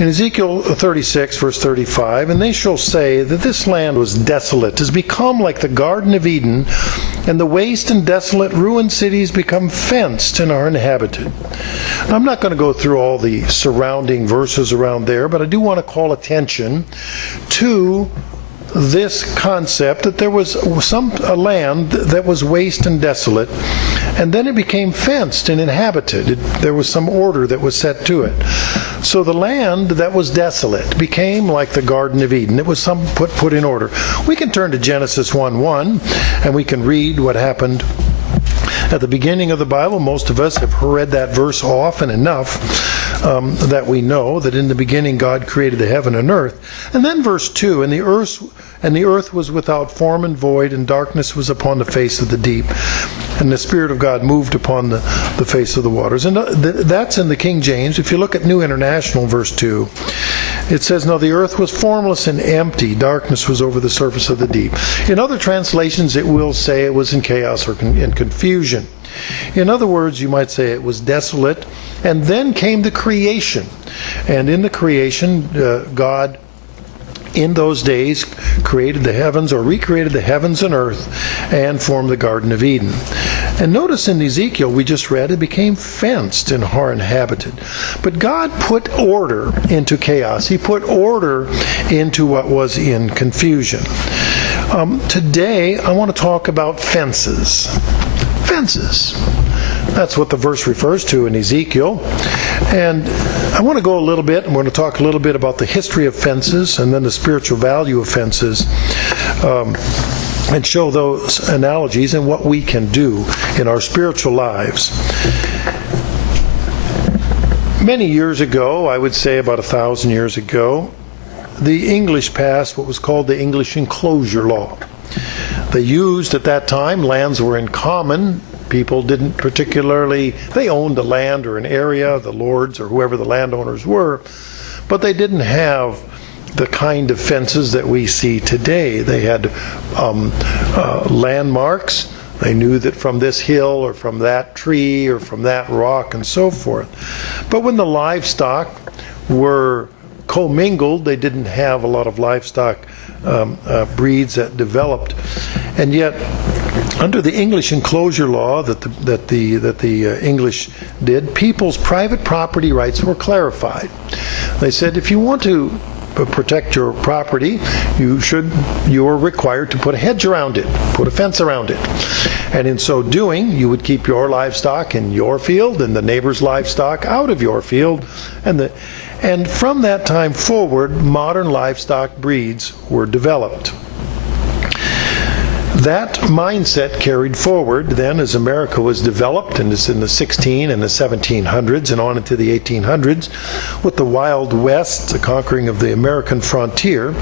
In Ezekiel 36, verse 35, and they shall say that this land was desolate, has become like the Garden of Eden, and the waste and desolate ruined cities become fenced and are inhabited. Now, I'm not going to go through all the surrounding verses around there, but I do want to call attention to this concept that there was a land that was waste and desolate, and then it became fenced and inhabited. There was some order that was set to it. So the land that was desolate became like the Garden of Eden. It was put in order. We can turn to Genesis 1:1, and we can read what happened at the beginning of the Bible. Most of us have read that verse often enough that we know that in the beginning God created the heaven and earth. And then verse 2, and the earth was without form and void, and darkness was upon the face of the deep, and the Spirit of God moved upon the face of the waters. And that's in the King James. If you look at New International, verse 2, it says, "Now the earth was formless and empty, darkness was over the surface of the deep." In other translations, it will say it was in chaos or in confusion. In other words, you might say it was desolate, and then came the creation. And in the creation, God, in those days, created the heavens, or recreated the heavens and earth, and formed the Garden of Eden. And notice in Ezekiel, we just read, it became fenced and inhabited. But God put order into chaos. He put order into what was in confusion. Today, I want to talk about fences. Fences. That's what the verse refers to in Ezekiel. And I want to go a little bit, and we're going to talk a little bit about the history of fences and then the spiritual value of fences, and show those analogies and what we can do in our spiritual lives. Many years ago, I would say about 1,000 years ago, the English passed what was called the English Enclosure Law. They used, at that time, lands were in common. People didn't particularly, they owned the land or an area, the lords or whoever the landowners were, but they didn't have the kind of fences that we see today. They had landmarks. They knew that from this hill or from that tree or from that rock and so forth. But when the livestock were commingled, they didn't have a lot of livestock breeds that developed. And yet, under the English Enclosure Law that the English did, people's private property rights were clarified. They said, if you want to protect your property, you are required to put a hedge around it, put a fence around it. And in so doing, you would keep your livestock in your field and the neighbor's livestock out of your field. And from that time forward, modern livestock breeds were developed. That mindset carried forward then as America was developed, and it's in the 16 and the 1700s and on into the 1800s with the Wild West, the conquering of the American frontier.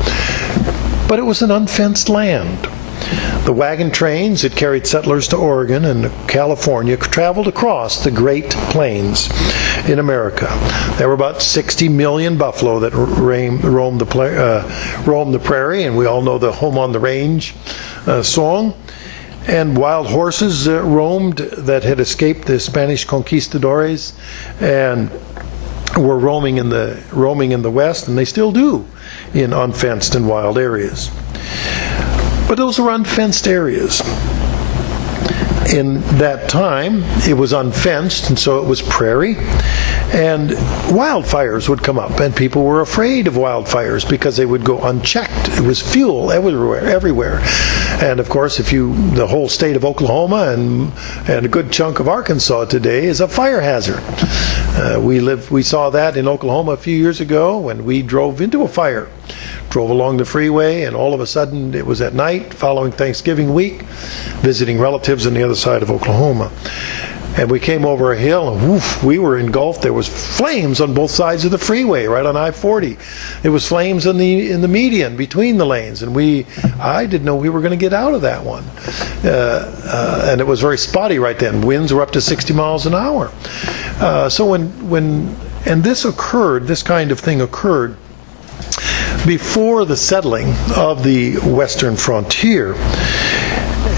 But it was an unfenced land. The wagon trains that carried settlers to Oregon and California traveled across the Great Plains in America. There were about 60 million buffalo that roamed the prairie, and we all know the Home on the Range song. And wild horses roamed that had escaped the Spanish conquistadores and were roaming in the West, and they still do in unfenced and wild areas. But those were unfenced areas. In that time, it was unfenced, and so it was prairie. And wildfires would come up, and people were afraid of wildfires because they would go unchecked. It was fuel everywhere. And of course, the whole state of Oklahoma and a good chunk of Arkansas today is a fire hazard. We saw that in Oklahoma a few years ago when we drove into a fire. Drove along the freeway, and all of a sudden it was at night following Thanksgiving week, visiting relatives on the other side of Oklahoma. And we came over a hill, and woof, we were engulfed. There was flames on both sides of the freeway, right on I-40. There was flames in the median between the lanes, and I didn't know we were going to get out of that one. And it was very spotty right then. Winds were up to 60 miles an hour. So this kind of thing occurred before the settling of the western frontier.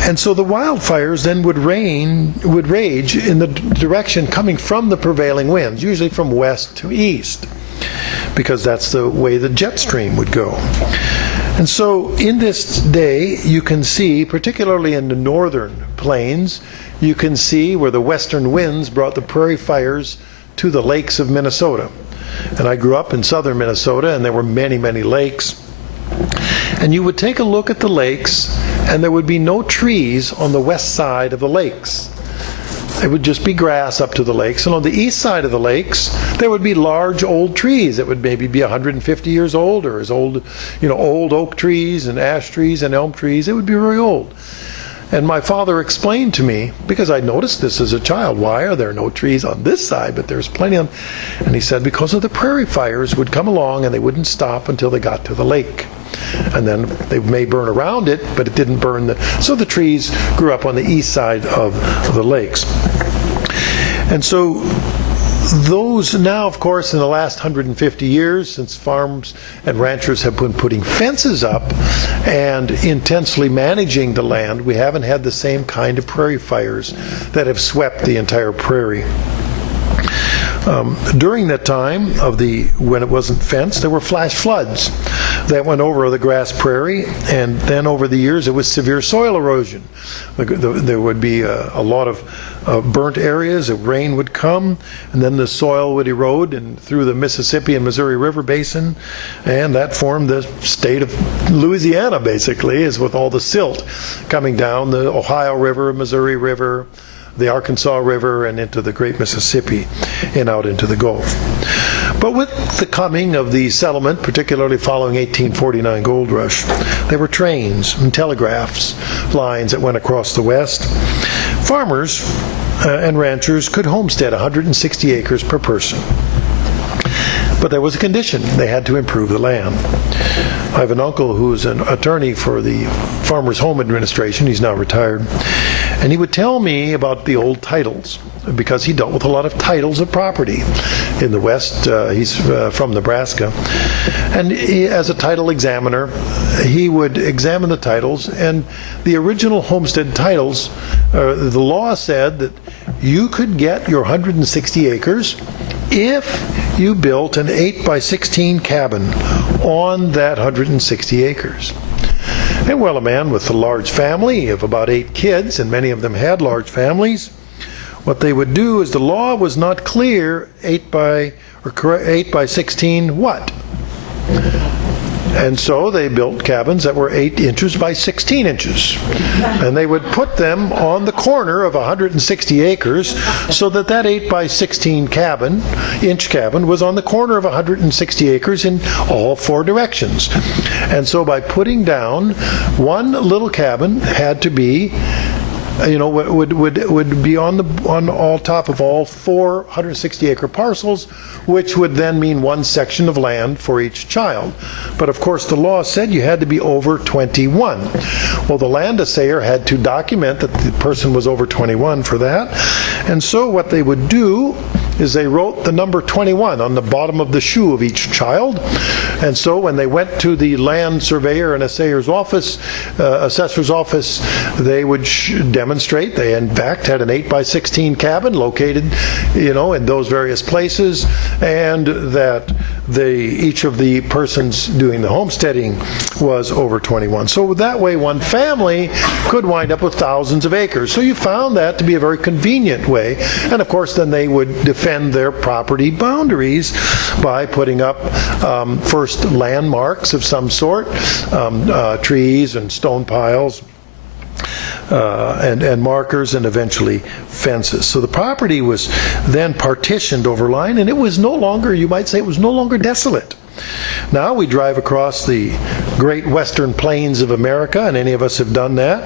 And so the wildfires then would rage in the direction coming from the prevailing winds, usually from west to east. because that's the way the jet stream would go. And so in this day, you can see, particularly in the northern plains, you can see where the western winds brought the prairie fires to the lakes of Minnesota. And I grew up in southern Minnesota, and there were many, many lakes. And you would take a look at the lakes, and there would be no trees on the west side of the lakes. It would just be grass up to the lakes. And on the east side of the lakes, there would be large old trees that would maybe be 150 years old, or as old, old oak trees and ash trees and elm trees. It would be very old. And my father explained to me, because I noticed this as a child, why are there no trees on this side, but there's plenty on. And he said, because of the prairie fires would come along and they wouldn't stop until they got to the lake. And then they may burn around it, but it didn't burn so the trees grew up on the east side of the lakes. And so those now, of course, in the last 150 years, since farms and ranchers have been putting fences up and intensely managing the land, we haven't had the same kind of prairie fires that have swept the entire prairie. During that time when it wasn't fenced, there were flash floods that went over the grass prairie, and then over the years it was severe soil erosion. There would be a lot of burnt areas. Rain would come, and then the soil would erode and through the Mississippi and Missouri River basin, and that formed the state of Louisiana, basically, is with all the silt coming down the Ohio River, Missouri River, the Arkansas River, and into the Great Mississippi and out into the Gulf. But with the coming of the settlement, particularly following 1849 gold rush, there were trains and telegraphs lines that went across the West. Farmers and ranchers could homestead 160 acres per person. But there was a condition: they had to improve the land. I have an uncle who is an attorney for the Farmers Home Administration. He's now retired. And he would tell me about the old titles, because he dealt with a lot of titles of property in the West. He's from Nebraska. And as a title examiner, he would examine the titles, and the original homestead titles, the law said that you could get your 160 acres if you built an 8 by 16 cabin on that 160 acres. And well, a man with a large family of about 8 kids, and many of them had large families, what they would do is, the law was not clear, 8 by 16 what? And so they built cabins that were 8 inches by 16 inches. And they would put them on the corner of 160 acres so that that 8 by 16 inch cabin was on the corner of 160 acres in all 4 directions. And so by putting down one little cabin had to be would be on all top of all 460 acre parcels, which would then mean one section of land for each child. But of course the law said you had to be over 21. Well, the land assayer had to document that the person was over 21 for that. And so what they would do is they wrote the number 21 on the bottom of the shoe of each child. And so when they went to the land surveyor and assessor's office, they would demonstrate they in fact had an 8 by 16 cabin located, in those various places, and that each of the persons doing the homesteading was over 21. So that way one family could wind up with thousands of acres. So you found that to be a very convenient way. And of course then they would defend their property boundaries by putting up first landmarks of some sort, trees and stone piles, and markers, and eventually fences. So the property was then partitioned over line, and it was no longer, you might say, it was no longer desolate. Now we drive across the great western plains of America, and any of us have done that,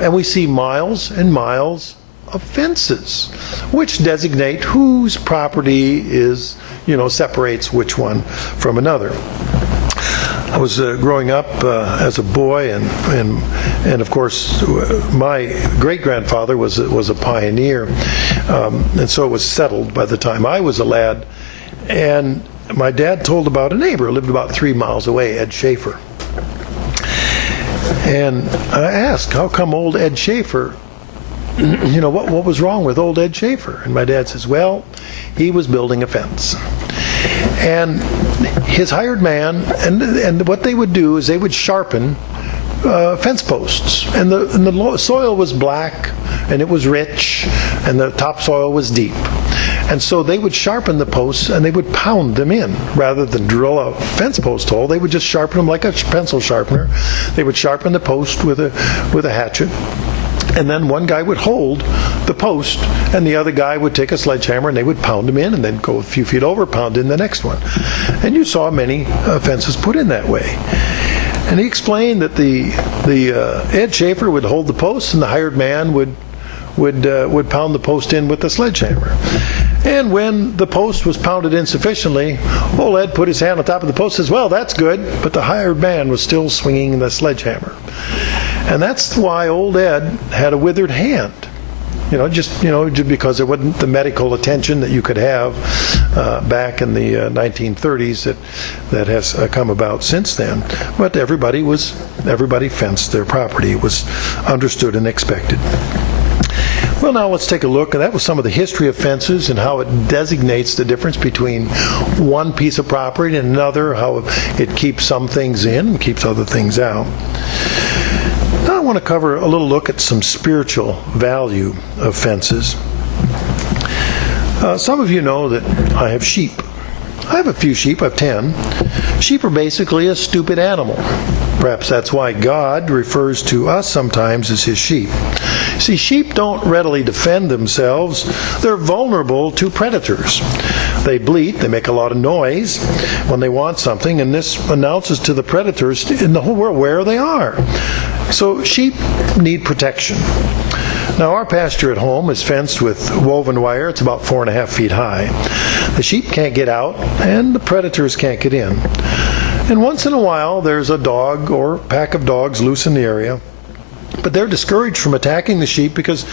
and we see miles and miles of fences, which designate whose property is, separates which one from another. I was growing up as a boy, and of course my great-grandfather was a pioneer, and so it was settled by the time I was a lad. And my dad told about a neighbor who lived about 3 miles away, Ed Schaefer. And I asked, how come old Ed Schaefer, what was wrong with old Ed Schaefer? And my dad says, well, he was building a fence. And his hired man, and what they would do is they would sharpen fence posts, and the soil was black, and it was rich, and the topsoil was deep. And so they would sharpen the posts, and they would pound them in. Rather than drill a fence post hole, they would just sharpen them like a pencil sharpener. They would sharpen the post with a hatchet. And then one guy would hold the post, and the other guy would take a sledgehammer, and they would pound them in, and then go a few feet over, pound in the next one. And you saw many fences put in that way. And he explained that the head shafer would hold the post, and the hired man would pound the post in with the sledgehammer. And when the post was pounded in sufficiently, old Ed put his hand on top of the post and says, "Well, that's good," but the hired man was still swinging the sledgehammer. And that's why old Ed had a withered hand. Just because there wasn't the medical attention that you could have back in the 1930s that has come about since then. But everybody fenced their property. It was understood and expected. Well, now let's take a look. That was some of the history of fences and how it designates the difference between one piece of property and another, how it keeps some things in and keeps other things out. Now I want to cover a little look at some spiritual value of fences. Some of you know that I have sheep. I have a few sheep. I have 10. Sheep are basically a stupid animal. Perhaps that's why God refers to us sometimes as his sheep. See, sheep don't readily defend themselves. They're vulnerable to predators. They bleat, they make a lot of noise when they want something, and this announces to the predators in the whole world where they are. So sheep need protection. Now, our pasture at home is fenced with woven wire. It's about 4.5 feet high. The sheep can't get out, and the predators can't get in. And once in a while, there's a dog or pack of dogs loose in the area. But they're discouraged from attacking the sheep because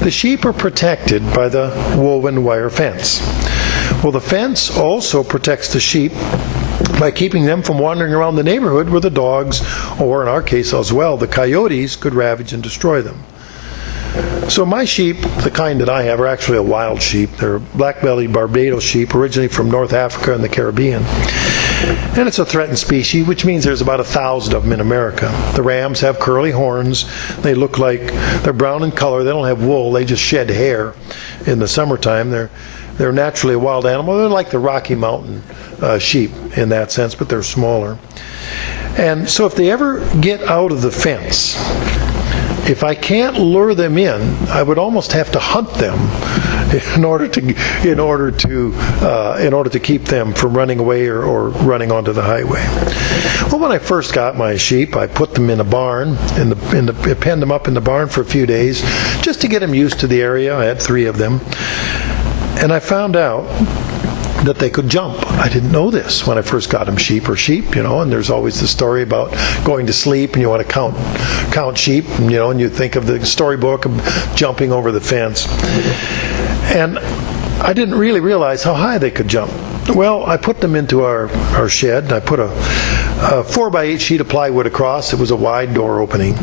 the sheep are protected by the woven wire fence. Well, the fence also protects the sheep by keeping them from wandering around the neighborhood where the dogs, or in our case as well, the coyotes, could ravage and destroy them. So my sheep, the kind that I have, are actually a wild sheep. They're black-bellied Barbados sheep, originally from North Africa and the Caribbean. And it's a threatened species, which means there's about 1,000 of them in America. The rams have curly horns. They look like they're brown in color. They don't have wool. They just shed hair in the summertime. They're naturally a wild animal. They're like the Rocky Mountain sheep in that sense, but they're smaller. And so if they ever get out of the fence, if I can't lure them in, I would almost have to hunt them in order to keep them from running away or running onto the highway. Well, when I first got my sheep, I put them in a barn, penned them up in the barn for a few days, just to get them used to the area. I had 3 of them, and I found out that they could jump. I didn't know this when I first got them. Sheep are sheep, and there's always the story about going to sleep and you want to count sheep, and you think of the storybook of jumping over the fence. And I didn't really realize how high they could jump. Well, I put them into our shed, and I put a 4x8 sheet of plywood across. It was a wide door opening.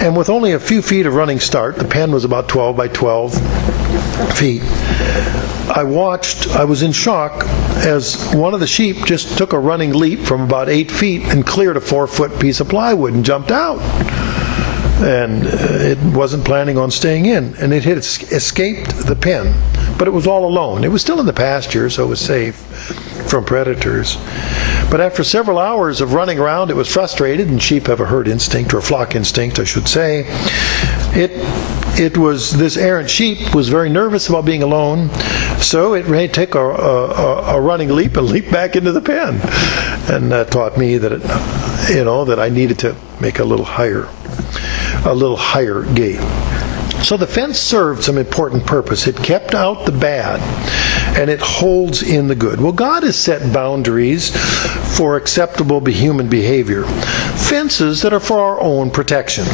And with only a few feet of running start, the pen was about 12 by 12 feet, I was in shock as one of the sheep just took a running leap from about 8 feet and cleared a 4-foot piece of plywood and jumped out. And it wasn't planning on staying in. And it had escaped the pen, but it was all alone. It was still in the pasture, so it was safe from predators. But after several hours of running around, it was frustrated, and sheep have a herd instinct, or a flock instinct, I should say. This errant sheep was very nervous about being alone, so it may take a running leap and leap back into the pen. And that taught me that that I needed to make a little higher gate. So the fence served some important purpose. It kept out the bad, and it holds in the good. Well, God has set boundaries for acceptable human behavior, fences that are for our own protection.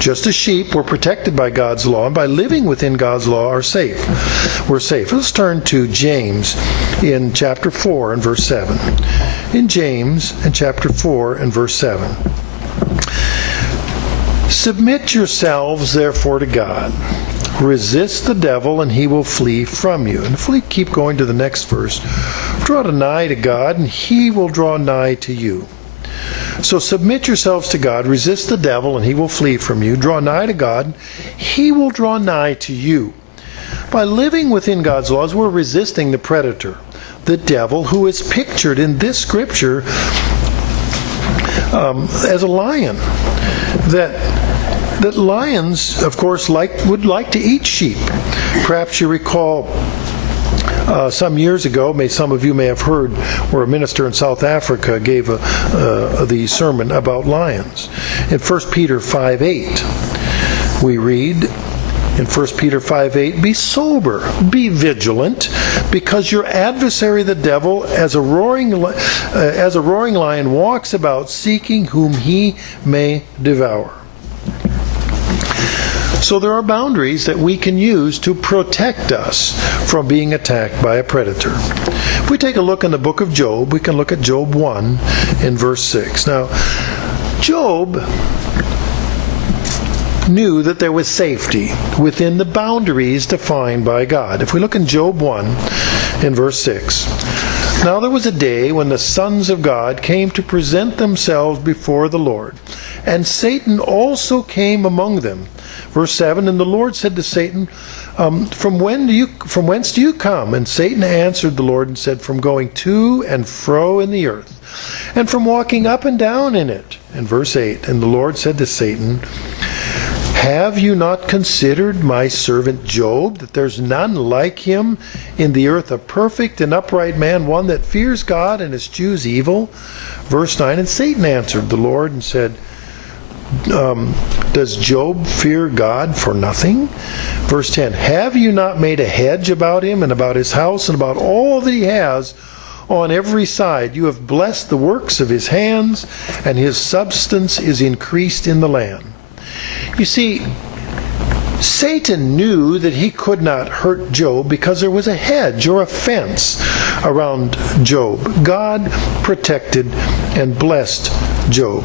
Just as sheep were protected by God's law, and by living within God's law are safe. We're safe. Let's turn to James in chapter 4 and verse 7. In James in chapter 4 and verse 7. Submit yourselves, therefore, to God. Resist the devil, and he will flee from you. And if we keep going to the next verse, Draw nigh to God, and he will draw nigh to you. So submit yourselves to God, resist the devil, and he will flee from you. Draw nigh to God, he will draw nigh to you. By living within God's laws, we're resisting the predator, the devil, who is pictured in this scripture as a lion. That lions, of course, would like to eat sheep. Perhaps you recall some years ago, some of you may have heard, where a minister in South Africa gave the sermon about lions. In 1 Peter 5:8, we read in 1 Peter 5:8, "Be sober, be vigilant, because your adversary the devil, as a roaring lion, walks about seeking whom he may devour." So there are boundaries that we can use to protect us from being attacked by a predator. If we take a look in the book of Job, we can look at Job 1 in verse 6. Now, Job knew that there was safety within the boundaries defined by God. If we look in Job 1 in verse 6, "Now there was a day when the sons of God came to present themselves before the Lord, and Satan also came among them." Verse 7, "And the Lord said to Satan, from whence do you come? And Satan answered the Lord and said, From going to and fro in the earth, and from walking up and down in it." In verse 8, "And the Lord said to Satan, Have you not considered my servant Job, that there's none like him in the earth, a perfect and upright man, one that fears God and eschews evil?" Verse 9, "And Satan answered the Lord and said, Does Job fear God for nothing?" Verse 10, "Have you not made a hedge about him and about his house and about all that he has on every side? You have blessed the works of his hands, and his substance is increased in the land." You see, Satan knew that he could not hurt Job because there was a hedge or a fence around Job. God protected and blessed Job.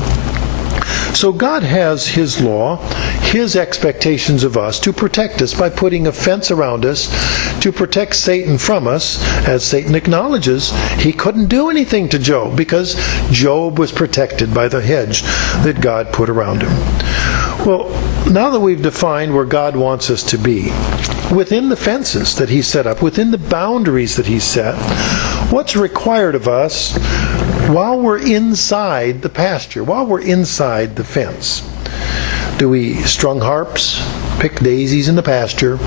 So God has his law, his expectations of us to protect us by putting a fence around us to protect Satan from us, as Satan acknowledges he couldn't do anything to Job because Job was protected by the hedge that God put around him. Well, now that we've defined where God wants us to be, within the fences that he set up, within the boundaries that he set, what's required of us while we're inside the pasture, while we're inside the fence? Do we strum harps, pick daisies in the pasture?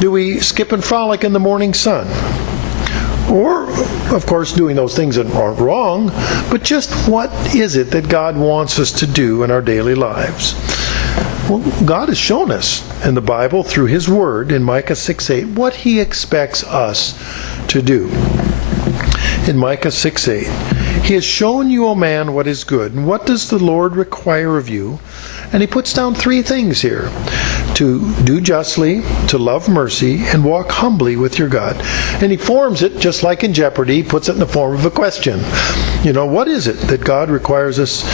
Do we skip and frolic in the morning sun? Or, of course, doing those things that aren't wrong, but just what is it that God wants us to do in our daily lives? Well, God has shown us in the Bible through his word in Micah 6:8 what he expects us to do. In Micah 6:8, "He has shown you, O man, what is good, and what does the Lord require of you?" And he puts down three things here: to do justly, to love mercy, and walk humbly with your God. And he forms it, just like in Jeopardy, puts it in the form of a question. You know, what is it that God requires us,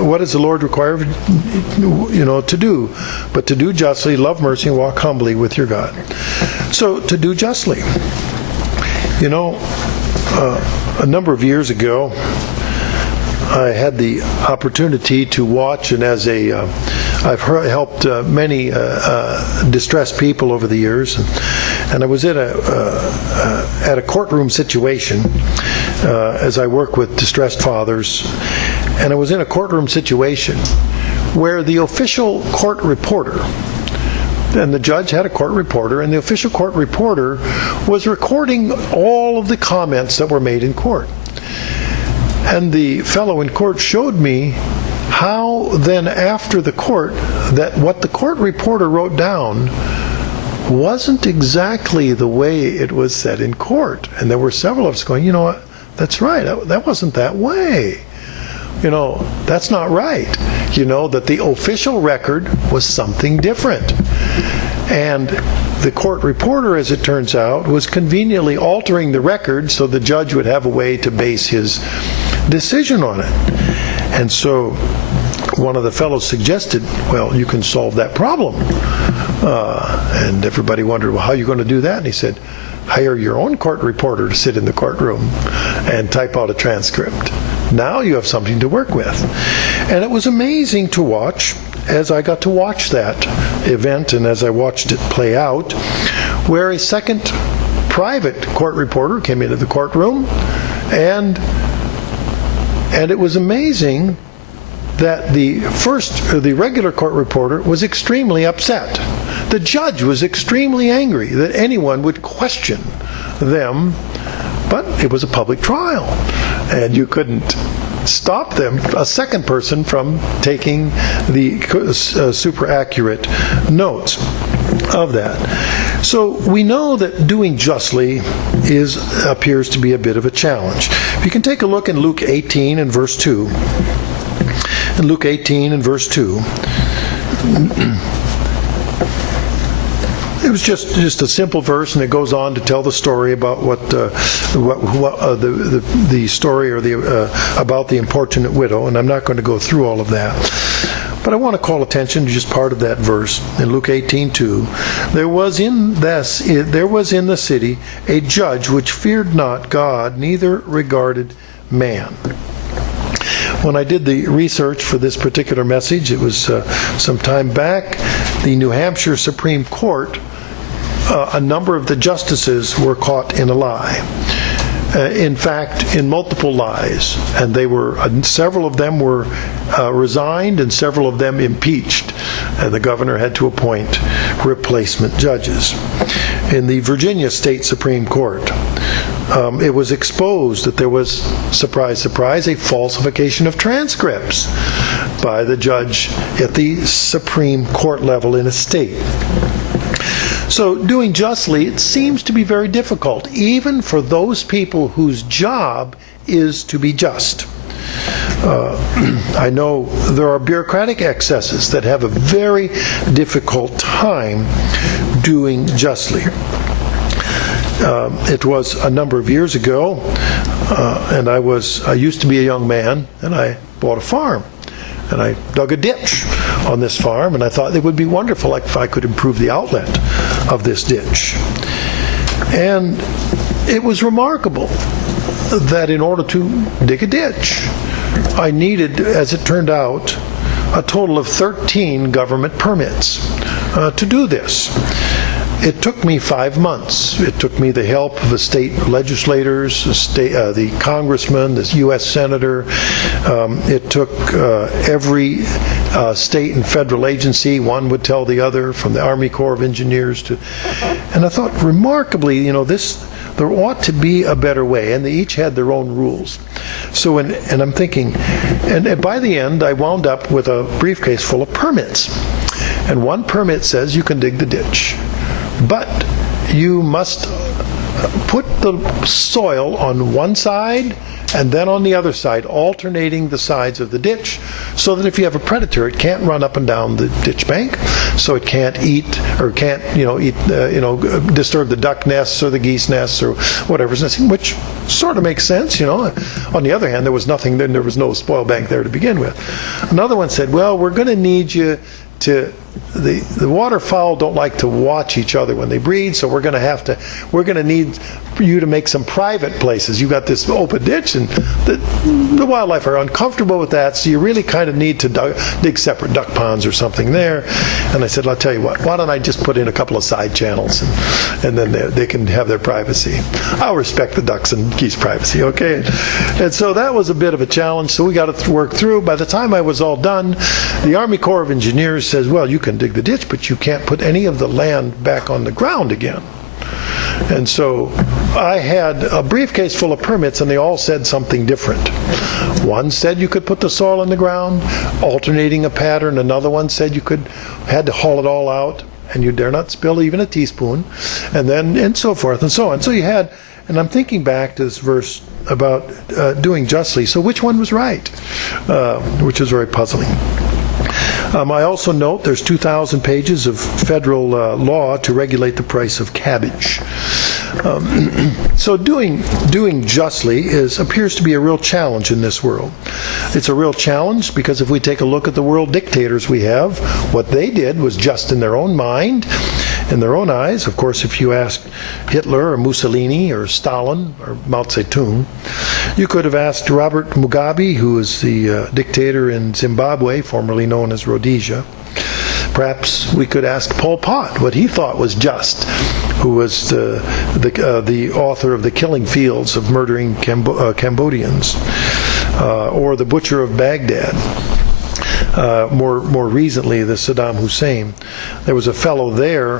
what does the Lord require, to do? But to do justly, love mercy, and walk humbly with your God. So, to do justly. A number of years ago, I had the opportunity to watch, and I've helped many distressed people over the years, and I was at a courtroom situation as I work with distressed fathers, and I was in a courtroom situation where the official court reporter, and the judge had a court reporter, and the official court reporter was recording all of the comments that were made in court. And the fellow in court showed me how then after the court, that what the court reporter wrote down wasn't exactly the way it was said in court. And there were several of us going, that's right, that wasn't that way. That's not right. That the official record was something different. And the court reporter, as it turns out, was conveniently altering the record so the judge would have a way to base his decision on it. And so one of the fellows suggested, well, you can solve that problem. And everybody wondered, well, how are you going to do that? And he said, hire your own court reporter to sit in the courtroom and type out a transcript. Now you have something to work with. And it was amazing to watch as I got to watch that event and as I watched it play out, where a second private court reporter came into the courtroom, and it was amazing that the regular court reporter was extremely upset. The judge was extremely angry that anyone would question them, but it was a public trial, and you couldn't stop them, a second person, from taking the super accurate notes of that. So we know that doing justly appears to be a bit of a challenge. If you can take a look in Luke 18 and verse 2. In Luke 18 and verse 2, it was just a simple verse, and it goes on to tell the story about the story or about the importunate widow, and I'm not going to go through all of that. But I want to call attention to just part of that verse in Luke 18:2. There was in the city a judge which feared not God, neither regarded man. When I did the research for this particular message, it was some time back, the New Hampshire Supreme Court, a number of the justices were caught in a lie. In fact, in multiple lies, and several of them were resigned and several of them impeached, and the governor had to appoint replacement judges. In the Virginia State Supreme Court, it was exposed that there was, surprise, surprise, a falsification of transcripts by the judge at the Supreme Court level in a state. So doing justly, it seems to be very difficult, even for those people whose job is to be just. I know there are bureaucratic excesses that have a very difficult time doing justly. It was a number of years ago, and I used to be a young man, and I bought a farm. And I dug a ditch on this farm, and I thought it would be wonderful if I could improve the outlet of this ditch. And it was remarkable that in order to dig a ditch, I needed, as it turned out, a total of 13 government permits to do this. It took me 5 months. It took me the help of the state legislators, the congressman, the U.S. senator. It took every state and federal agency. One would tell the other, from the Army Corps of Engineers to... And I thought, remarkably, there ought to be a better way, and they each had their own rules. So, and I'm thinking, and by the end, I wound up with a briefcase full of permits. And one permit says you can dig the ditch, but you must put the soil on one side and then on the other side, alternating the sides of the ditch, so that if you have a predator, it can't run up and down the ditch bank, so it can't eat or can't disturb the duck nests or the geese nests or whatever's nesting, which sort of makes sense, On the other hand, there was no spoil bank there to begin with. Another one said, well, we're going to need you to, the waterfowl don't like to watch each other when they breed, so we're going to need you to make some private places. You've got this open ditch, and the wildlife are uncomfortable with that, so you really kind of need to dig separate duck ponds or something there. And I said, I'll tell you what, why don't I just put in a couple of side channels, and then they can have their privacy. I'll respect the ducks and geese privacy, okay? And so that was a bit of a challenge, so we got to work through. By the time I was all done, the Army Corps of Engineers says, well, you can dig the ditch, but you can't put any of the land back on the ground again. And so I had a briefcase full of permits, and they all said something different. One said you could put the soil in the ground, alternating a pattern. Another one said had to haul it all out, and you dare not spill even a teaspoon, and so forth and so on. So you had, and I'm thinking back to this verse about doing justly. So which one was right? Which is very puzzling. I also note there's 2,000 pages of federal law to regulate the price of cabbage. So doing justly appears to be a real challenge in this world. It's a real challenge because if we take a look at the world dictators we have, what they did was just in their own mind, in their own eyes. Of course, if you asked Hitler or Mussolini or Stalin or Mao Zedong, you could have asked Robert Mugabe, who was the dictator in Zimbabwe, formerly known as Rhodesia. Perhaps we could ask Pol Pot what he thought was just, who was the author of The Killing Fields of Murdering Cambodians, or the Butcher of Baghdad. More recently, the Saddam Hussein. There was a fellow there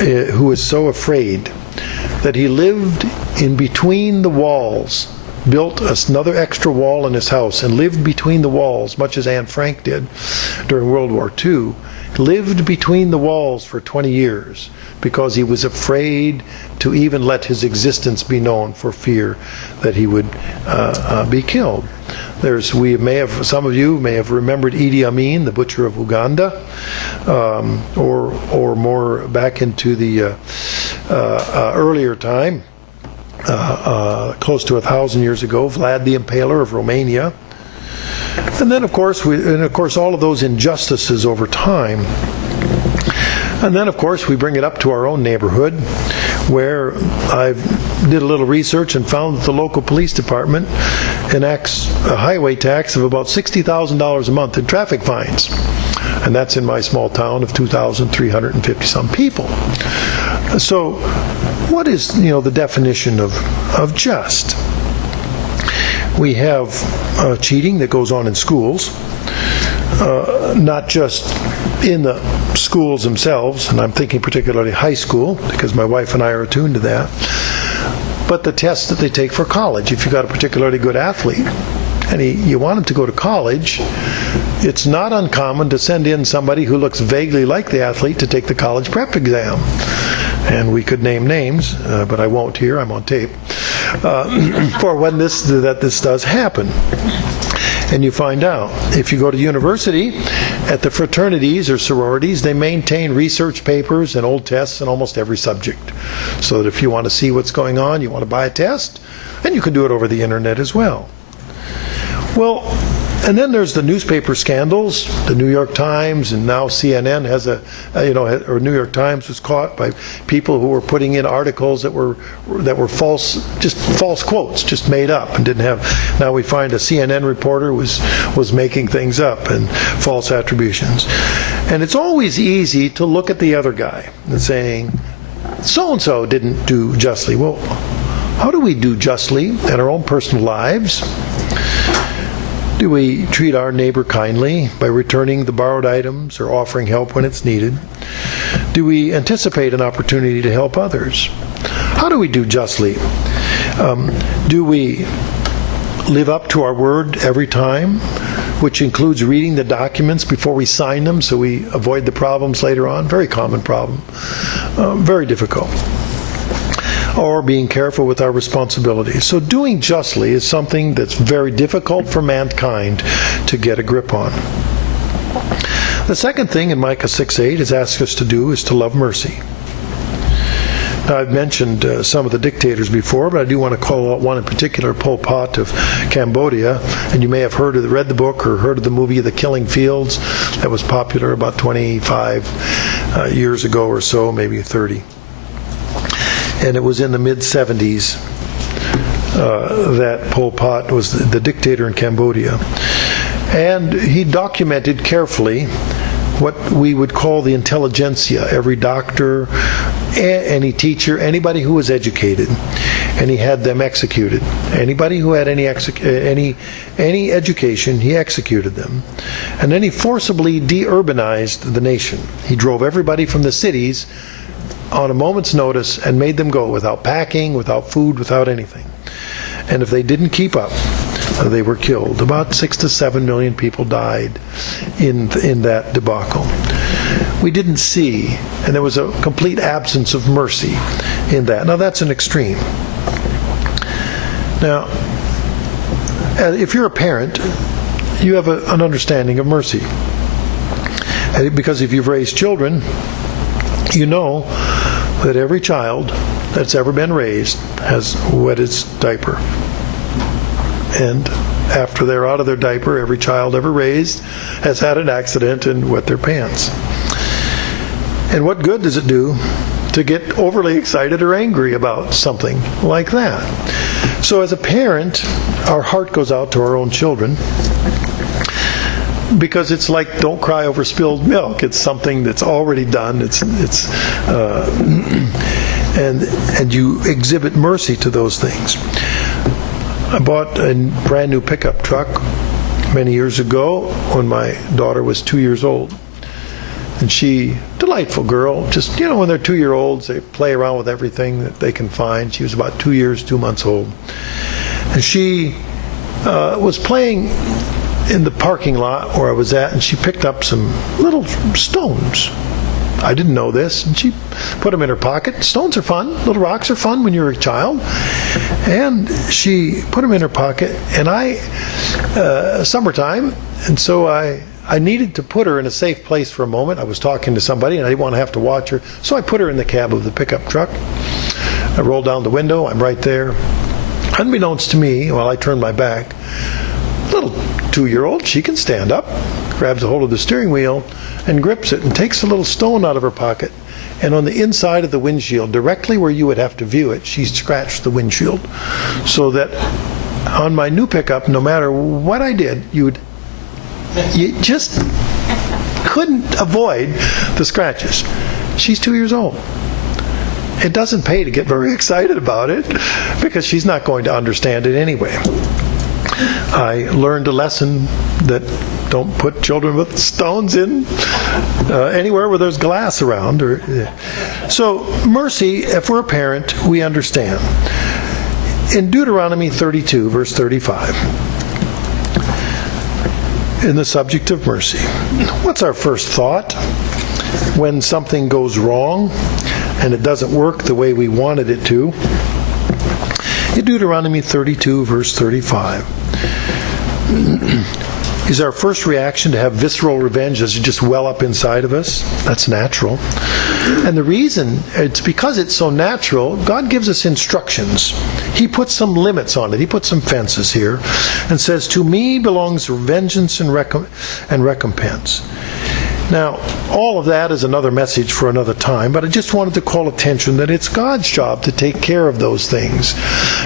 who was so afraid that he lived in between the walls, built another extra wall in his house, and lived between the walls, much as Anne Frank did during World War II. Lived between the walls for 20 years because he was afraid to even let his existence be known for fear that he would be killed. Some of you may have remembered Idi Amin, the butcher of Uganda, or more back into the earlier time, close to 1,000 years ago, Vlad the Impaler of Romania. And then, of course, all of those injustices over time. And then, of course, we bring it up to our own neighborhood, where I did a little research and found that the local police department enacts a highway tax of about $60,000 a month in traffic fines. And that's in my small town of 2,350-some people. So what is, the definition of just? We have cheating that goes on in schools, not just in the schools themselves, and I'm thinking particularly high school, because my wife and I are attuned to that, but the tests that they take for college. If you've got a particularly good athlete and you want him to go to college, it's not uncommon to send in somebody who looks vaguely like the athlete to take the college prep exam. And we could name names, but I won't here, I'm on tape, for when this does happen. And you find out. If you go to university, at the fraternities or sororities, they maintain research papers and old tests in almost every subject. So that if you want to see what's going on, you want to buy a test, and you can do it over the internet as well. Well, and then there's the newspaper scandals. The New York Times, and now CNN has or New York Times was caught by people who were putting in articles that were false, just false quotes, just made up and didn't have. Now we find a CNN reporter was making things up and false attributions. And it's always easy to look at the other guy and saying, so-and-so didn't do justly. Well, how do we do justly in our own personal lives? Do we treat our neighbor kindly by returning the borrowed items or offering help when it's needed? Do we anticipate an opportunity to help others? How do we do justly? Do we live up to our word every time, which includes reading the documents before we sign them so we avoid the problems later on? Very common problem. Very difficult. Or being careful with our responsibilities. So doing justly is something that's very difficult for mankind to get a grip on. The second thing in Micah 6:8 is asked us to do is to love mercy. Now, I've mentioned some of the dictators before, but I do want to call out one in particular, Pol Pot of Cambodia. And you may have read the book or heard of the movie The Killing Fields. That was popular about 25 years ago or so, maybe 30. And it was in the mid-70s that Pol Pot was the dictator in Cambodia. And he documented carefully what we would call the intelligentsia, every doctor, any teacher, anybody who was educated. And he had them executed. Anybody who had any education, he executed them. And then he forcibly de-urbanized the nation. He drove everybody from the cities on a moment's notice and made them go without packing, without food, without anything. And if they didn't keep up, they were killed. About 6 to 7 million people died in that debacle. We didn't see, and there was a complete absence of mercy in that. Now that's an extreme. Now, if you're a parent, you have an understanding of mercy. Because if you've raised children, you know that every child that's ever been raised has wet its diaper. And after they're out of their diaper, every child ever raised has had an accident and wet their pants. And what good does it do to get overly excited or angry about something like that? So as a parent, our heart goes out to our own children, because it's like don't cry over spilled milk. It's something that's already done. And you exhibit mercy to those things. I bought a brand new pickup truck many years ago when my daughter was 2 years old. And she, delightful girl, just, when they're 2-year-olds, they play around with everything that they can find. She was about 2 years, 2 months old. And she was playing in the parking lot where I was at, and she picked up some little stones. I didn't know this, and she put them in her pocket. Stones are fun. Little rocks are fun when you're a child. And she put them in her pocket, and summertime, and so I needed to put her in a safe place for a moment. I was talking to somebody, and I didn't want to have to watch her, so I put her in the cab of the pickup truck. I rolled down the window. I'm right there. Unbeknownst to me, while I turned my back, little 2-year-old, she can stand up, grabs a hold of the steering wheel and grips it and takes a little stone out of her pocket, and on the inside of the windshield, directly where you would have to view it, she scratched the windshield, so that on my new pickup, no matter what I did, you just couldn't avoid the scratches. She's 2 years old. It doesn't pay to get very excited about it, because she's not going to understand it anyway. I learned a lesson that don't put children with stones in anywhere where there's glass around. So mercy, if we're a parent, we understand. In Deuteronomy 32, verse 35, in the subject of mercy, what's our first thought when something goes wrong and it doesn't work the way we wanted it to? In Deuteronomy 32, verse 35, is our first reaction to have visceral revenge as it just well up inside of us? That's natural. And the reason, it's because it's so natural, God gives us instructions. He puts some limits on it. He puts some fences here and says, "To me belongs vengeance and recompense." Now, all of that is another message for another time, but I just wanted to call attention that it's God's job to take care of those things.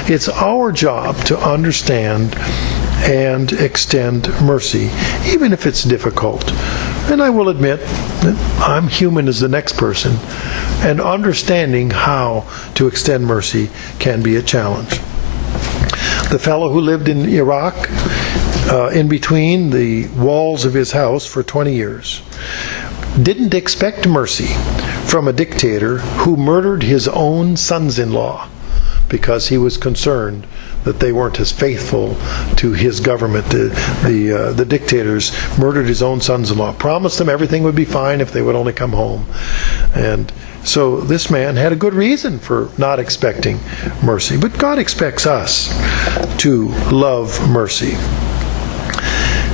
It's our job to understand and extend mercy, even if it's difficult. And I will admit that I'm human as the next person, and understanding how to extend mercy can be a challenge. The fellow who lived in Iraq, in between the walls of his house for 20 years, didn't expect mercy from a dictator who murdered his own sons-in-law because he was concerned that they weren't as faithful to his government. The dictators murdered his own sons-in-law, promised them everything would be fine if they would only come home. And so this man had a good reason for not expecting mercy. But God expects us to love mercy.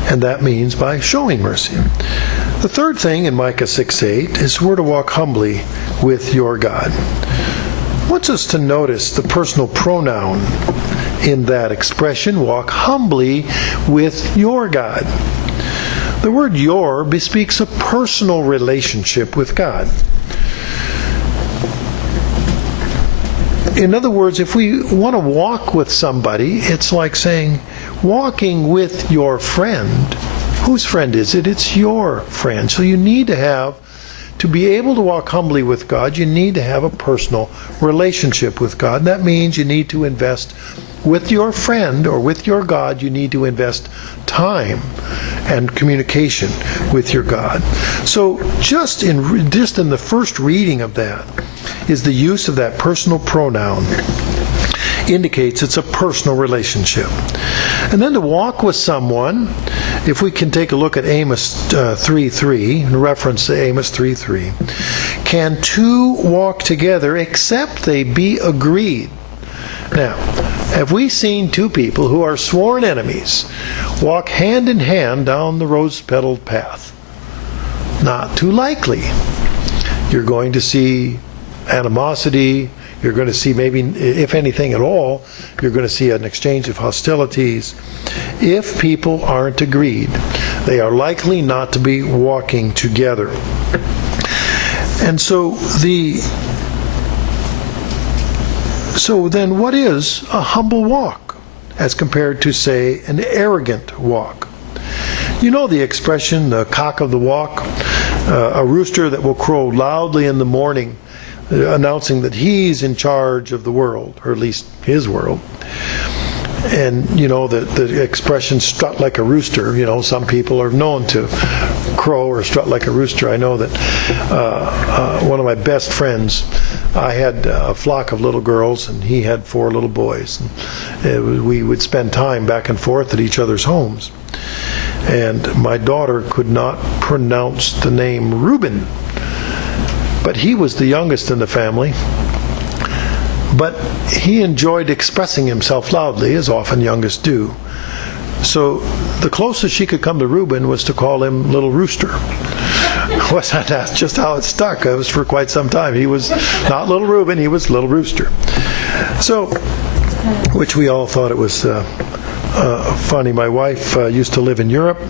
And that means by showing mercy. The third thing in Micah 6:8 is we're to walk humbly with your God. He wants us to notice the personal pronoun in that expression, walk humbly with your God. The word your bespeaks a personal relationship with God. In other words, if we want to walk with somebody, it's like saying, walking with your friend. Whose friend is it? It's your friend. So you need to be able to walk humbly with God, you need to have a personal relationship with God. And that means you need to invest with your friend or with your God, you need to invest time and communication with your God. So just in the first reading of that is the use of that personal pronoun indicates it's a personal relationship. And then to walk with someone, if we can take a look at Amos 3:3, in reference to Amos 3:3, can two walk together except they be agreed? Now, have we seen two people who are sworn enemies walk hand in hand down the rose-petaled path? Not too likely. You're going to see animosity. You're going to see, maybe, if anything at all, you're going to see an exchange of hostilities. If people aren't agreed, they are likely not to be walking together. And so then what is a humble walk as compared to, say, an arrogant walk? You know the expression, the cock of the walk, a rooster that will crow loudly in the morning, announcing that he's in charge of the world, or at least his world. And you know the expression strut like a rooster, you know, some people are known to crow or strut like a rooster. I know that one of my best friends, I had a flock of little girls and he had 4 little boys. And we would spend time back and forth at each other's homes. And my daughter could not pronounce the name Reuben, but he was the youngest in the family. But he enjoyed expressing himself loudly, as often youngest do. So the closest she could come to Reuben was to call him Little Rooster. That's just how it stuck. It was for quite some time. He was not Little Reuben, he was Little Rooster. So, which we all thought it was funny. My wife used to live in Europe,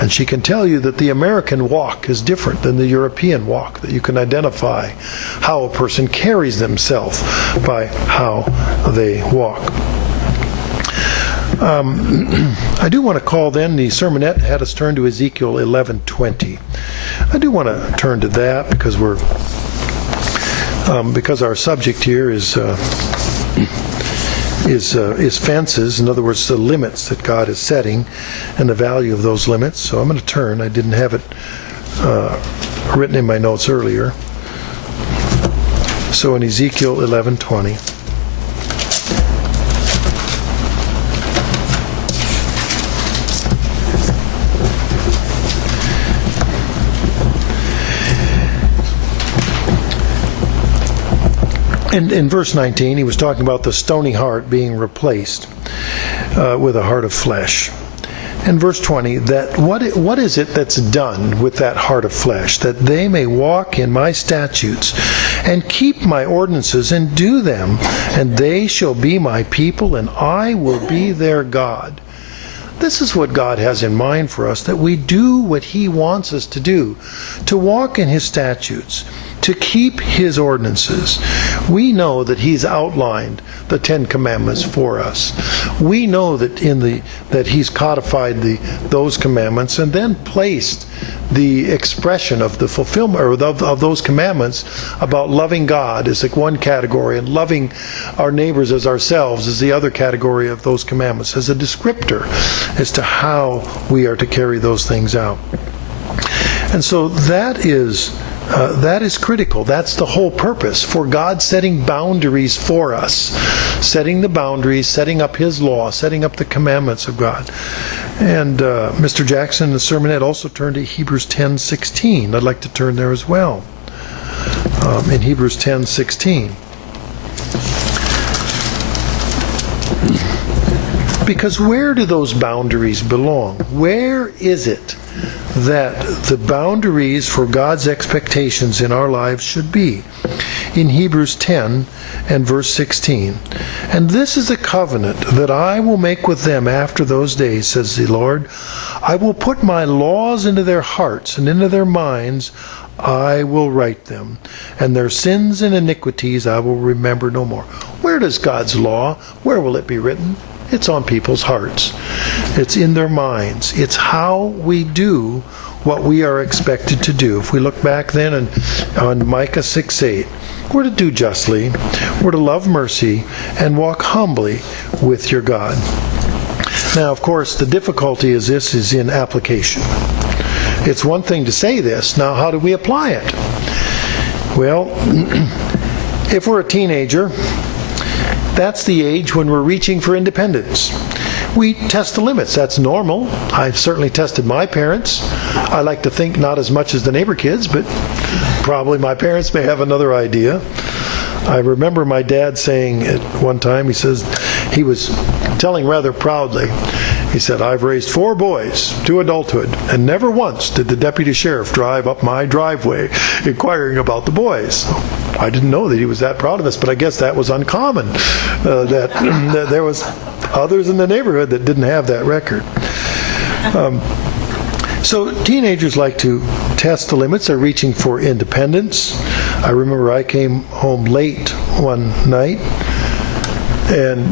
and she can tell you that the American walk is different than the European walk, that you can identify how a person carries themselves by how they walk. I do want to call then, the sermonette had us turn to Ezekiel 11:20. I do want to turn to that because because our subject here is fences, in other words, the limits that God is setting and the value of those limits. So I'm going to turn. I didn't have it written in my notes earlier. So in Ezekiel 11:20. In verse 19, he was talking about the stony heart being replaced with a heart of flesh. In verse 20, that what is it that's done with that heart of flesh? That they may walk in my statutes and keep my ordinances and do them, and they shall be my people, and I will be their God. This is what God has in mind for us, that we do what He wants us to do, to walk in His statutes, to keep His ordinances. We know that He's outlined the 10 Commandments for us. We know that that He's codified those commandments and then placed the expression of the fulfillment of those commandments about loving God is like one category, and loving our neighbors as ourselves is the other category of those commandments, as a descriptor as to how we are to carry those things out. And so that is critical. That's the whole purpose for God setting boundaries for us. Setting the boundaries, setting up His law, setting up the commandments of God. And Mr. Jackson in the sermonette also turned to Hebrews 10:16. I'd like to turn there as well. In Hebrews 10:16. Because where do those boundaries belong? Where is it that the boundaries for God's expectations in our lives should be? In Hebrews 10 and verse 16. And this is the covenant that I will make with them after those days, says the Lord. I will put my laws into their hearts, and into their minds I will write them, and their sins and iniquities I will remember no more. Where does God's law, where will it be written? It's on people's hearts. It's in their minds. It's how we do what we are expected to do. If we look back then on Micah 6:8, we're to do justly, we're to love mercy, and walk humbly with your God. Now, of course, the difficulty is in application. It's one thing to say this. Now, how do we apply it? Well, if we're a teenager, that's the age when we're reaching for independence. We test the limits. That's normal. I've certainly tested my parents. I like to think not as much as the neighbor kids, but probably my parents may have another idea. I remember my dad saying at one time, he was telling rather proudly, he said, I've raised 4 boys to adulthood, and never once did the deputy sheriff drive up my driveway inquiring about the boys. I didn't know that he was that proud of us, but I guess that was uncommon, that there was others in the neighborhood that didn't have that record. So teenagers like to test the limits. They're reaching for independence. I remember I came home late one night, and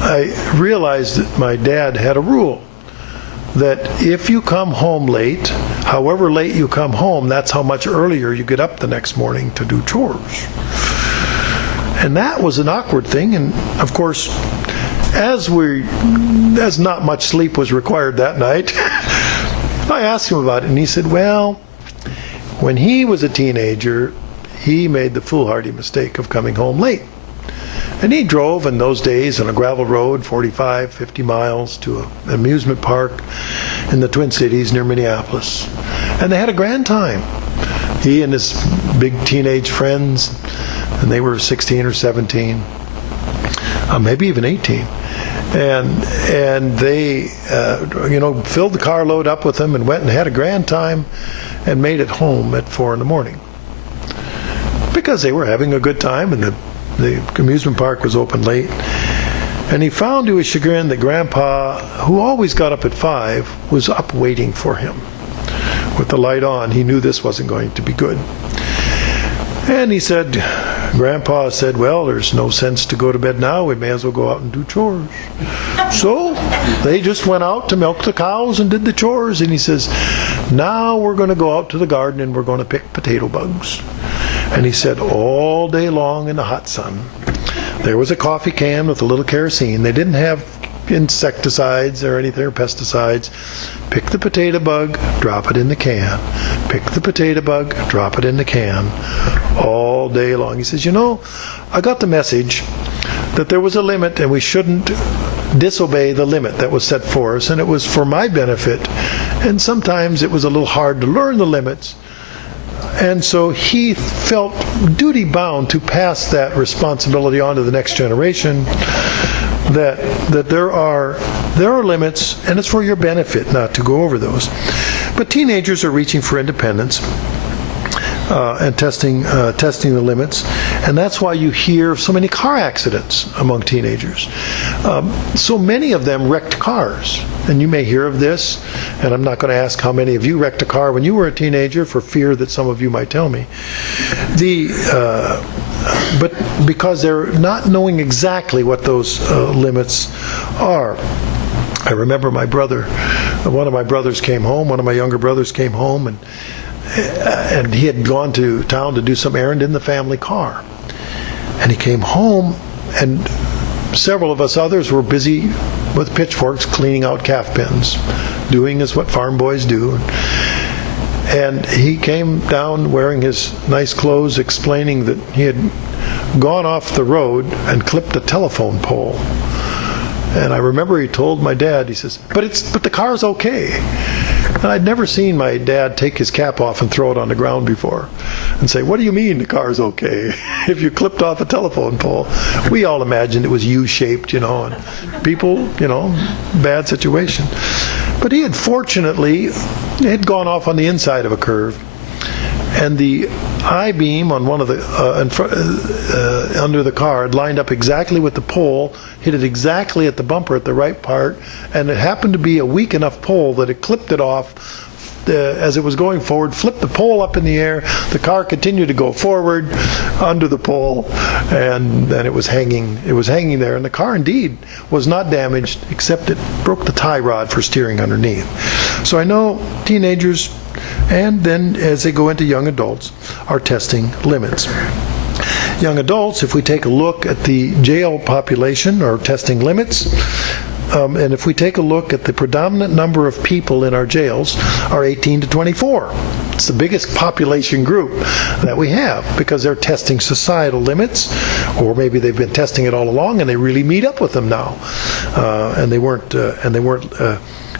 I realized that my dad had a rule that if you come home late, however late you come home, that's how much earlier you get up the next morning to do chores. And that was an awkward thing. And of course, as not much sleep was required that night, I asked him about it, and he said, well, when he was a teenager, he made the foolhardy mistake of coming home late. And he drove in those days on a gravel road 45, 50 miles to an amusement park in the Twin Cities near Minneapolis. And they had a grand time. He and his big teenage friends, and they were 16 or 17, maybe even 18. And they, filled the carload up with them and went and had a grand time and made it home at 4 in the morning. Because they were having a good time, and the amusement park was open late. And he found to his chagrin that Grandpa, who always got up at 5, was up waiting for him. With the light on, he knew this wasn't going to be good. And he said, Grandpa said, well, there's no sense to go to bed now. We may as well go out and do chores. So they just went out to milk the cows and did the chores. And he says, now we're going to go out to the garden and we're going to pick potato bugs. And he said, all day long in the hot sun, there was a coffee can with a little kerosene. They didn't have insecticides or anything, or pesticides. Pick the potato bug, drop it in the can. Pick the potato bug, drop it in the can. All day long. He says, I got the message that there was a limit and we shouldn't disobey the limit that was set for us, and it was for my benefit. And sometimes it was a little hard to learn the limits. And so he felt duty-bound to pass that responsibility on to the next generation, that there are limits, and it's for your benefit not to go over those. But teenagers are reaching for independence and testing the limits, and that's why you hear so many car accidents among teenagers. So many of them wrecked cars, and you may hear of this, and I'm not going to ask how many of you wrecked a car when you were a teenager for fear that some of you might tell me. But because they're not knowing exactly what those limits are. I remember one of my brothers came home, one of my younger brothers came home, and he had gone to town to do some errand in the family car. And he came home, and several of us others were busy with pitchforks cleaning out calf pens, doing as what farm boys do. And he came down wearing his nice clothes, explaining that he had gone off the road and clipped a telephone pole. And I remember he told my dad, he says, but the car's okay. And I'd never seen my dad take his cap off and throw it on the ground before and say, what do you mean the car's okay if you clipped off a telephone pole? We all imagined it was U-shaped, and people, bad situation. But he had fortunately gone off on the inside of a curve, and the I-beam on one of the under the car had lined up exactly with the pole, hit it exactly at the bumper at the right part, and it happened to be a weak enough pole that it clipped it off as it was going forward, flipped the pole up in the air. The car continued to go forward under the pole, and then it was hanging there, and the car indeed was not damaged, except it broke the tie rod for steering underneath. So I know teenagers, and then as they go into young adults, are testing limits. Young adults, if we take a look at the jail population, are testing limits. And if we take a look at the predominant number of people in our jails are 18 to 24. It's the biggest population group that we have, because they're testing societal limits, or maybe they've been testing it all along and they really meet up with them now, and they weren't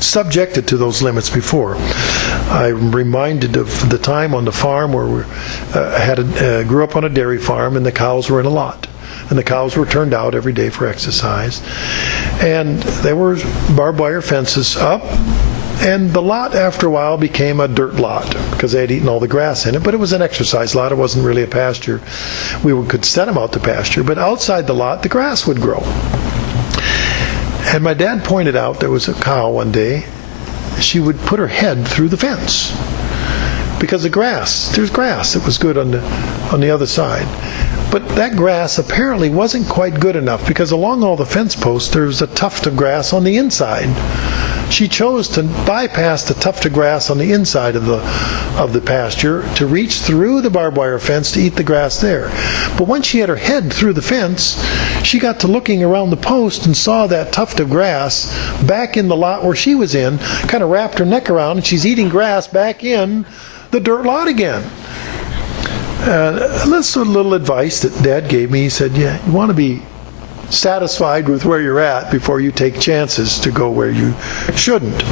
subjected to those limits before. I'm reminded of the time on the farm where we grew up on a dairy farm, and the cows were in a lot. And the cows were turned out every day for exercise. And there were barbed wire fences up, and the lot after a while became a dirt lot because they had eaten all the grass in it, but it was an exercise lot. It wasn't really a pasture. We could set them out to pasture, but outside the lot the grass would grow. And my dad pointed out there was a cow one day. She would put her head through the fence. because the grass, there's grass that was good on the other side. But that grass apparently wasn't quite good enough, because along all the fence posts there was a tuft of grass on the inside. She chose to bypass the tuft of grass on the inside of the pasture to reach through the barbed wire fence to eat the grass there. But once she had her head through the fence, she got to looking around the post and saw that tuft of grass back in the lot where she was in, kind of wrapped her neck around, and she's eating grass back in the dirt lot again. That's a little advice that Dad gave me. He said, yeah, you want to be satisfied with where you're at before you take chances to go where you shouldn't.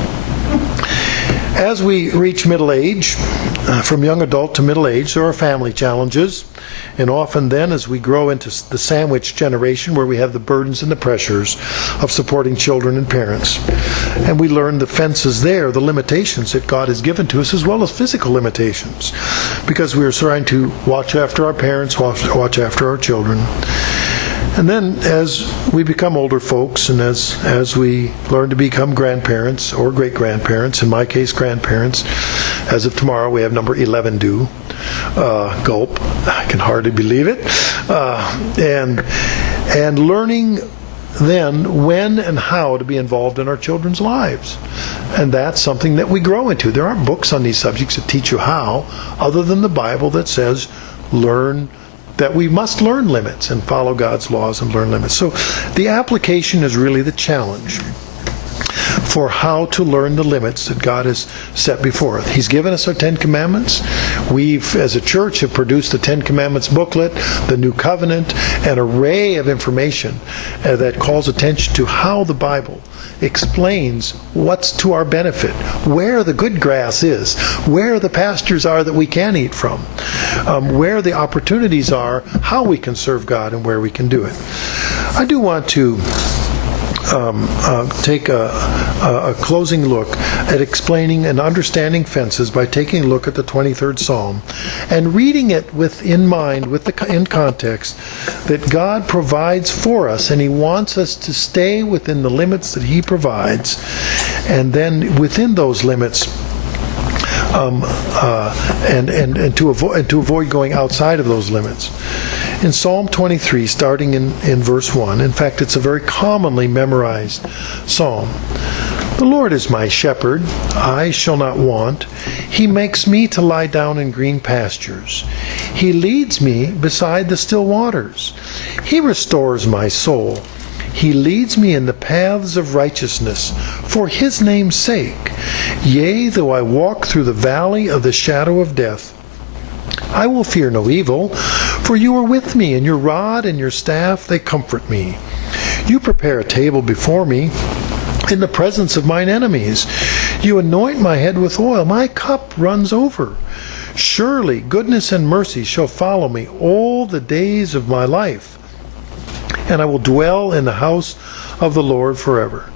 As we reach middle age, from young adult to middle age, there are family challenges. And often then, as we grow into the sandwich generation, where we have the burdens and the pressures of supporting children and parents, and we learn the fences there, the limitations that God has given to us, as well as physical limitations, because we are trying to watch after our parents, watch after our children. And then as we become older folks, and as we learn to become grandparents or great-grandparents, in my case grandparents, as of tomorrow we have number 11 due. Gulp. I can hardly believe it. And learning then when and how to be involved in our children's lives. And that's something that we grow into. There aren't books on these subjects that teach you how, other than the Bible that says that we must learn limits and follow God's laws and learn limits. So the application is really the challenge for how to learn the limits that God has set before us. He's given us our 10 Commandments. We've, as a church, have produced the 10 Commandments booklet, the New Covenant, an array of information that calls attention to how the Bible explains what's to our benefit, where the good grass is, where the pastures are that we can eat from, where the opportunities are, how we can serve God, and where we can do it. I do want to take a closing look at explaining and understanding fences by taking a look at the 23rd Psalm and reading it in mind, in context, that God provides for us, and He wants us to stay within the limits that He provides, and then within those limits and to avoid going outside of those limits. In Psalm 23, starting in verse 1, in fact, it's a very commonly memorized psalm. The Lord is my shepherd, I shall not want. He makes me to lie down in green pastures. He leads me beside the still waters. He restores my soul. He leads me in the paths of righteousness for His name's sake. Yea, though I walk through the valley of the shadow of death, I will fear no evil, for You are with me, and Your rod and Your staff, they comfort me. You prepare a table before me in the presence of mine enemies. You anoint my head with oil. My cup runs over. Surely goodness and mercy shall follow me all the days of my life, and I will dwell in the house of the Lord forever.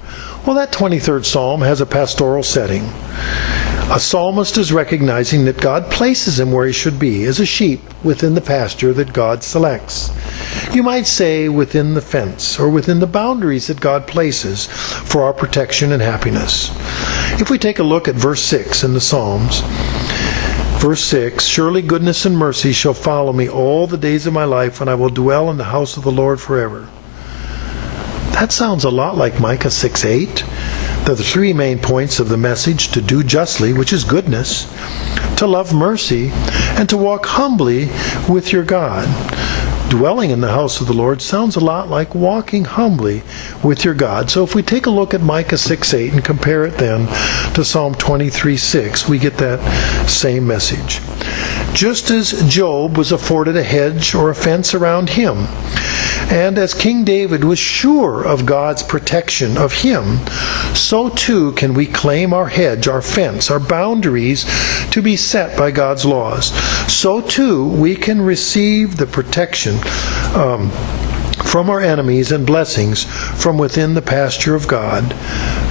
Well, that 23rd Psalm has a pastoral setting. A psalmist is recognizing that God places him where he should be, as a sheep within the pasture that God selects. You might say within the fence, or within the boundaries that God places for our protection and happiness. If we take a look at verse 6 in the Psalms, verse 6, surely goodness and mercy shall follow me all the days of my life, and I will dwell in the house of the Lord forever. That sounds a lot like Micah 6:8. The three main points of the message: to do justly, which is goodness, to love mercy, and to walk humbly with your God. Dwelling in the house of the Lord sounds a lot like walking humbly with your God. So if we take a look at Micah 6:8 and compare it then to Psalm 23:6, we get that same message. Just as Job was afforded a hedge or a fence around him, and as King David was sure of God's protection of him, so too can we claim our hedge, our fence, our boundaries to be set by God's laws. So too we can receive the protection from our enemies and blessings from within the pasture of God.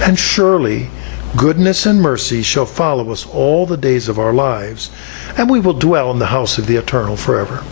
And surely goodness and mercy shall follow us all the days of our lives, and we will dwell in the house of the Eternal forever.